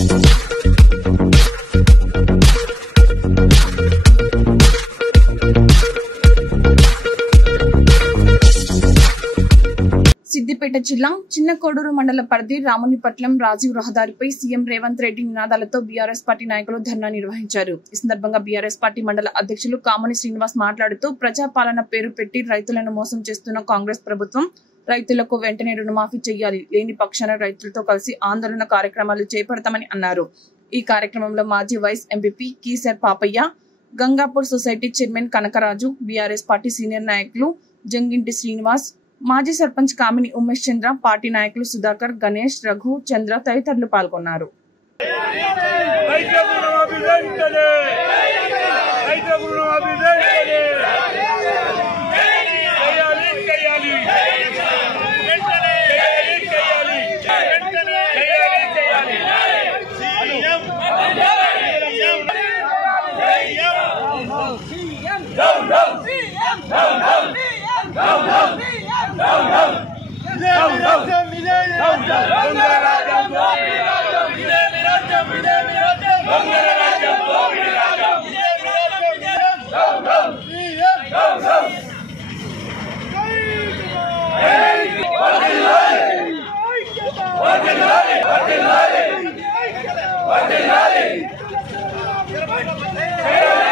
సిద్దిపేట జిల్లా చిన్నకోడూరు మండల పరిధి రామునిపట్నం రాజీవ్ రహదారిపై సీఎం రేవంత్ రెడ్డి నినాదాలతో బీఆర్ఎస్ పార్టీ నాయకులు ధర్నా నిర్వహించారు. ఈ సందర్భంగా బీఆర్ఎస్ పార్టీ మండల అధ్యక్షులు కామని శ్రీనివాస్ మాట్లాడుతూ ప్రజాపాలన పేరు పెట్టి రైతులను మోసం చేస్తున్న కాంగ్రెస్ ప్రభుత్వం రైతులకు వెంటనే రుణమాఫీ చేయాలి, లేని పక్షాన రైతులతో కలిసి ఆందోళన కార్యక్రమాలు చేపడతామని అన్నారు. ఈ కార్యక్రమంలో మాజీ vice MPP Keesar Papaiah, Gangapur society chairman Kanakaraju, BRS party senior నాయకులు జంగింటి శ్రీనివాస్, మాజీ సర్పంచ్ కామిని ఉమేష్ చంద్ర, పార్టీ నాయకులు సుధాకర్, గణేష్, రఘు, చంద్ర తదితరులు పాల్గొన్నారు. Hey!